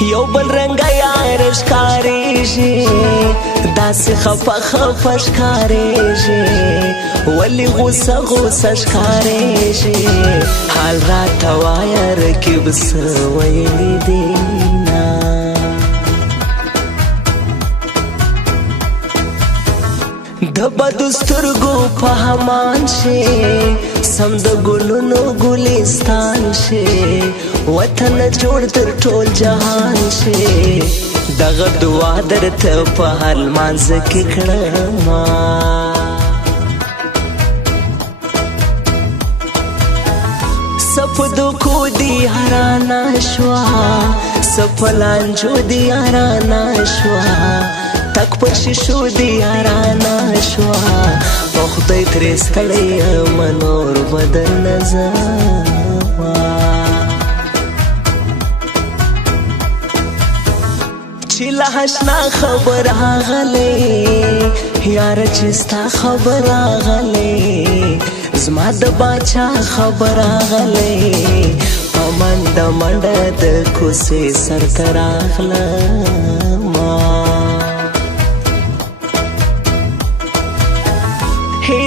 یو بل رنګ یار ښکارېږي داسې خفه خفه ښکارېږي ولې غوسه غوسه ښکارېږي حال راته وایه رقیب څه ویلي دي نه د بدو سترګو په همان شي سم د ګلونو ګلستان شي وطن جوړ تر ټول جهان شي دغه دعا درته په هر لمانځه کې کړمه سپدوکو دی حرانا شوا سپلانجو دی حرانا شوا تک پر شیشو دی حرانا شوا او خدای ترې ستړی یم نور بدل نه ځمه چې له اشنا خبر راغلی یاره چې ستا خبر راغلی زما د باچا خبر راغلی په منډه منډه د کوڅې سر ته راغلمه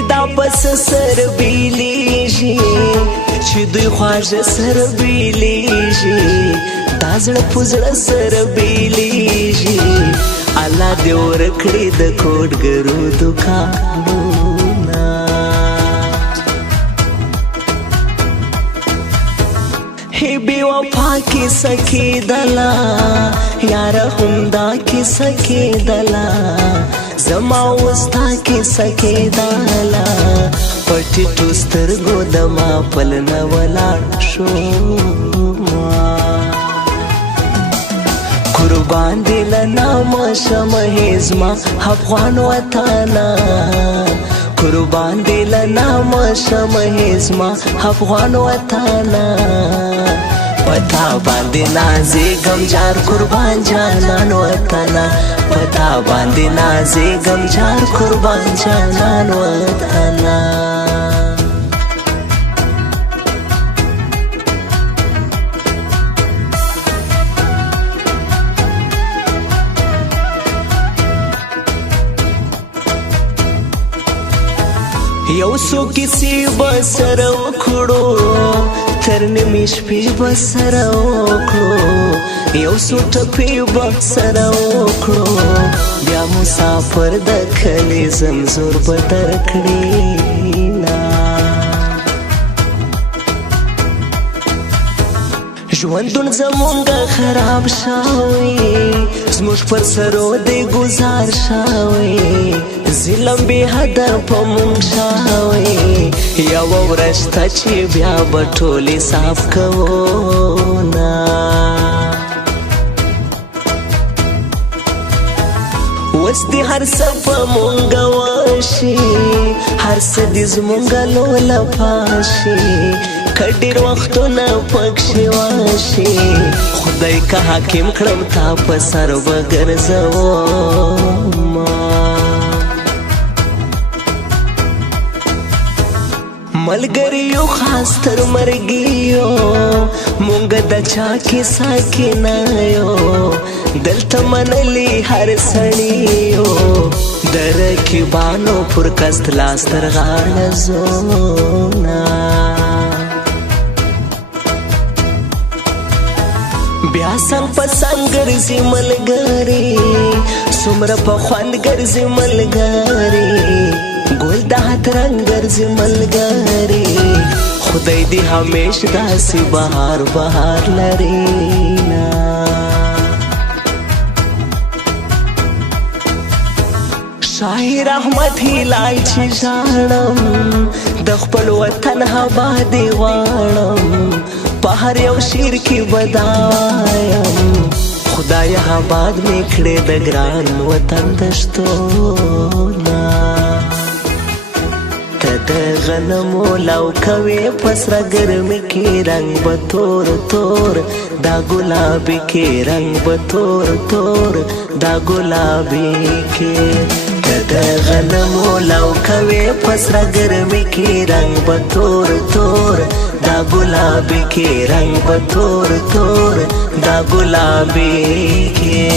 دا پس سر بیلیږي چې دوی خواږه سر بیلیږي دا زړه په زړه سر بیلیږي الله دې ورکړي د کوډګرو دوکانونه هی بې وفا کیسه کېدله یاره همدا کیسه کېدله زما وستا کیسه کېدله په ټیټو سترګو د ما پل نه ولاړ شومه قربان دې له نامه شمه زما افغان وطنه قربان دې له نامه شمه زما افغان وطنه پتا باندې نازېږم جار قربان جانان وطنه پتا باندې نازېږم جار قربان جانان وطنه یو څو کیسې به سره وکړو تر نیمې شپې به سره وکړو یو څو ټپې به سره وکړو بیا مسافر د کلي زمزور به درکړي نه ژوندون زمونږ خراب شوی زموږ پر سرو دی گزار شوی ظلم بې حده په مونږ شوی یوه ورځ شته چې بیا به ټول حساب کوو نه اوس دې هر څه په مونږ وشي هر څه دې زمونږ لولپه شي که ډېر وختونه پکښې وشي خدای که حاکم کړم تا په سر به ګرځومه ملګریو خاص تر مرګیو مونږ د چا کیسه کې نه یو دلته منلي هر سړیو د رقیبانو پر کست لاس تر غاړه زونه بیا څنګ په څنګ ګرځي ملګري څومره په خوند ګرځي ملګري ګل د هترنګ ګرځي ملګري خدای دې همیش داسې بهار بهار لري نه شاعر احمد هلال چې ژاړم د خپل وطن هوا دې غواړم په هر یو شعر کې به دا وایم خدای آباد مې کړې د ګران وطن دشتونه ته د غنمو لو کوې په سره ګرمۍ کې رنګ به تور تور دا ګلابي کې رنګ به تور تور دا ګلابي کې ته د غنمو لو کوې په سره ګرمۍ کې رنګ به تور تور دا ګلابي کې رنګ به تور تور دا गुलाबी के